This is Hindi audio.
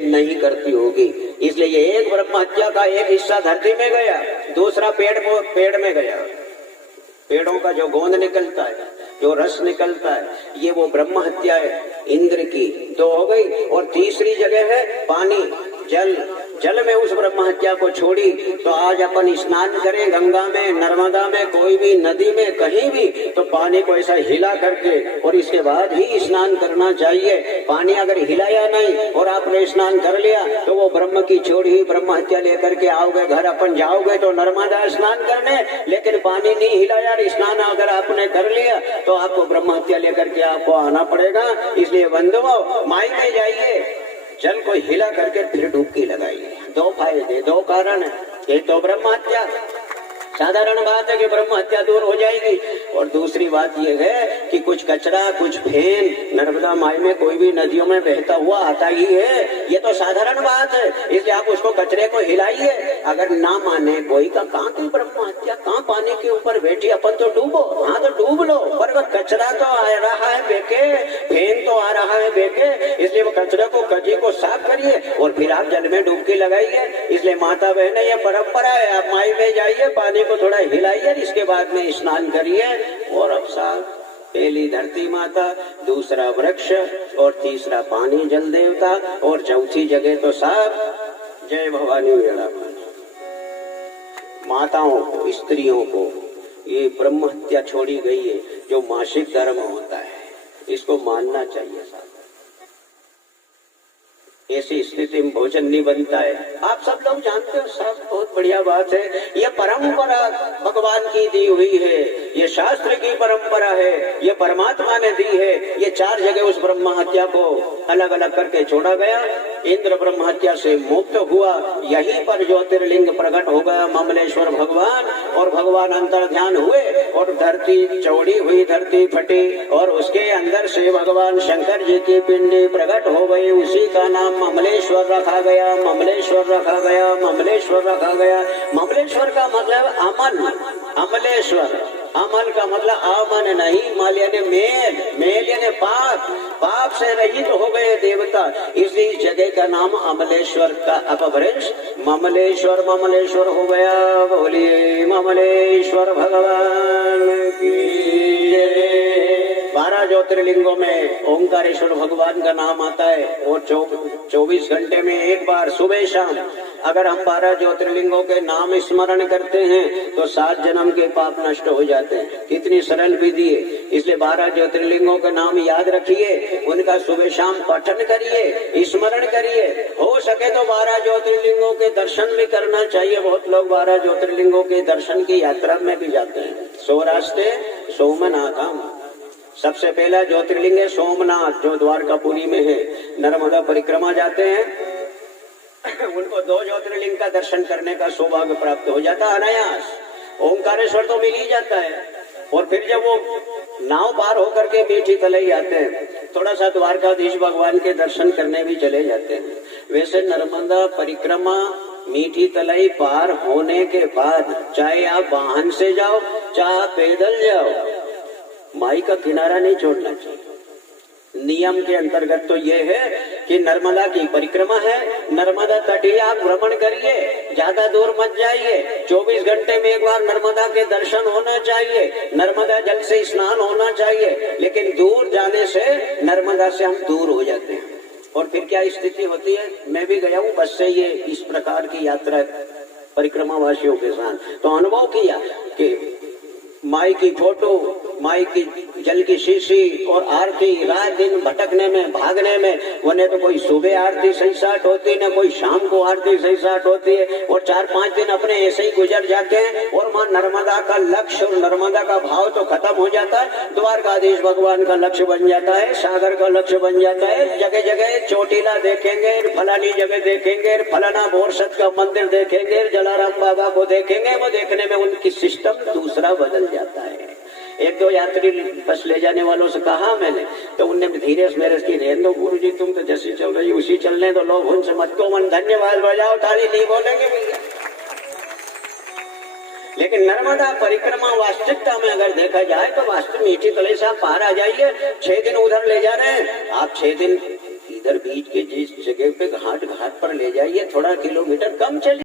नहीं करती होगी। इसलिए ये एक ब्रह्म हत्या का एक हिस्सा धरती में गया, दूसरा पेड़ में गया। पेड़ों का जो गोंद निकलता है, जो रस निकलता है, ये वो ब्रह्म हत्या है इंद्र की, दो हो गई। और तीसरी जगह है पानी, जल। जल में उस ब्रह्म हत्या को छोड़ी। तो आज अपन स्नान करें गंगा में, नर्मदा में, कोई भी नदी में, कहीं भी, तो पानी को ऐसा हिला करके और इसके बाद ही स्नान करना चाहिए। पानी अगर हिलाया नहीं और आपने स्नान कर लिया तो वो ब्रह्म की छोड़ी हुई ब्रह्म हत्या लेकर के आओगे घर, अपन जाओगे तो नर्मदा स्नान करने, लेकिन पानी नहीं हिलाया और स्नान अगर आपने कर लिया तो आपको ब्रह्म हत्या लेकर के आपको आना पड़ेगा। इसलिए बंधुओं, माई में जाइए, जल को हिला करके फिर डुबकी लगाइए। दो फायदे, दो कारण है। एक तो ब्रह्म हत्या, साधारण बात है कि ब्रह्म हत्या दूर हो जाएगी। और दूसरी बात यह है कि कुछ कचरा, कुछ फेन नर्मदा माई में, कोई भी नदियों में बहता हुआ आता ही है, ये तो साधारण बात है। इसलिए आप उसको कचरे को हिलाइए। अगर ना माने कोई का, कहाँ की ब्रह्म हत्या, कहाँ पानी के ऊपर बैठी, अपन तो डूबो। हाँ तो डूब लो, पर वो कचरा तो आ रहा है बेके, फेन तो आ रहा है बेके। इसलिए वो कचरे को, कजी को साफ करिए और फिर आप जल में डुबकी लगाइए। इसलिए माता बहने, ये परंपरा है, आप माई में जाइए, पानी को थोड़ा हिलाइए, इसके बाद में स्नान करिए। और अब साफ, पहली धरती माता, दूसरा वृक्ष और तीसरा पानी जल देवता और चौथी जगह तो साफ। जय भवानी वेला माताओं को, स्त्रियों को ये ब्रह्म हत्या छोड़ी गई है, जो मासिक धर्म होता है, इसको मानना चाहिए साहब। ऐसी स्थिति में भोजन नहीं बनता है, आप सब लोग जानते हो, सब बहुत बढ़िया बात है। ये परंपरा भगवान की दी हुई है, ये शास्त्र की परंपरा है, ये परमात्मा ने दी है। ये चार जगह उस ब्रह्म हत्या को अलग अलग करके छोड़ा गया। इंद्र ब्रह्म हत्या से मुक्त हुआ, यहीं पर ज्योतिर्लिंग प्रकट हो गया ममलेश्वर भगवान, और भगवान अंतर ध्यान हुए और धरती चौड़ी हुई, धरती फटी और उसके अंदर से भगवान शंकर जी की पिंडी प्रकट हो गई। उसी का नाम ममलेश्वर रखा गया, ममलेश्वर रखा गया, ममलेश्वर रखा गया। ममलेश्वर का मतलब अमन, अमलेश्वर, अमल का मतलब आमन नहीं, मल यानी मेल, मेल यानी पाप, पाप से रहित हो गए देवता। इसलिए इस जगह का नाम अमलेश्वर का अपभ्रंश ममलेश्वर, ममलेश्वर हो गया। बोलिए ममलेश्वर भगवान की जय। 12 ज्योतिर्लिंगों में ओंकारेश्वर भगवान का नाम आता है और 24 घंटे में एक बार सुबह शाम अगर हम 12 ज्योतिर्लिंगों के नाम स्मरण करते हैं तो 7 जन्म के पाप नष्ट हो जाते हैं। कितनी सरल विधि है। इसलिए 12 ज्योतिर्लिंगों के नाम याद रखिए, उनका सुबह शाम पठन करिए, स्मरण करिए। हो सके तो 12 ज्योतिर्लिंगों के दर्शन भी करना चाहिए। बहुत लोग 12 ज्योतिर्लिंगों के दर्शन की यात्रा में भी जाते हैं। सौराष्ट्र सोमनाथम, सबसे पहला ज्योतिर्लिंग है सोमनाथ, जो द्वारकापुरी में है। नर्मदा परिक्रमा जाते हैं, उनको 2 ज्योतिर्लिंग का दर्शन करने का सौभाग्य प्राप्त हो जाता है अनायास। ओंकारेश्वर तो मिल ही जाता है। और फिर जब वो नाव पार होकर के मीठी तलई आते हैं, थोड़ा सा द्वारकाधीश भगवान के दर्शन करने भी चले जाते हैं। वैसे नर्मदा परिक्रमा मीठी तलई पार होने के बाद, चाहे आप वाहन से जाओ चाहे पैदल जाओ, माई का किनारा नहीं छोड़ना चाहिए। नियम के अंतर्गत तो ये है कि नर्मदा की परिक्रमा है, नर्मदा तटीय आप भ्रमण करिए, ज्यादा दूर मत जाइए। 24 घंटे में एक बार नर्मदा के दर्शन होना चाहिए, नर्मदा जल से स्नान होना चाहिए। लेकिन दूर जाने से नर्मदा से हम दूर हो जाते हैं। और फिर क्या स्थिति होती है, मैं भी गया हूँ बस से ये इस प्रकार की यात्रा परिक्रमा वासियों के साथ, तो अनुभव किया कि माई की फोटो, माई की जल की शीशी और आरती, रात दिन भटकने में, भागने में, उन्हें तो कोई सुबह आरती सही साठ होती है, न कोई शाम को आरती सही साठ होती है। और 4-5 दिन अपने ऐसे ही गुजर जाते हैं और मां नर्मदा का लक्ष्य और नर्मदा का भाव तो खत्म हो जाता है। द्वारकाधीश भगवान का लक्ष्य बन जाता है, सागर का लक्ष्य बन जाता है। जगह जगह चोटीला देखेंगे, फलानी जगह देखेंगे, फलाना बोरसत का मंदिर देखेंगे, जलाराम बाबा को देखेंगे। वो देखने में उनकी सिस्टम दूसरा बदल जाता है। 1-2 यात्री बस ले जाने वालों से कहा मैंने, तो उनने धीरे से मेरे की रहने दो गुरुजी, तुम तो जैसी चल रही उसी चलने दो, लोग उनसे मत को मन धन्यवाद बजाओ, ताली नहीं बोलेंगे भैया। लेकिन नर्मदा परिक्रमा वास्तविकता में अगर देखा जाए तो वास्तव मीठी तले से आप पार आ जाइए। 6 दिन उधर ले जा रहे हैं आप, 6 दिन इधर बीच के जिस जगह पे घाट घाट पर ले जाइए, थोड़ा किलोमीटर कम चलिए।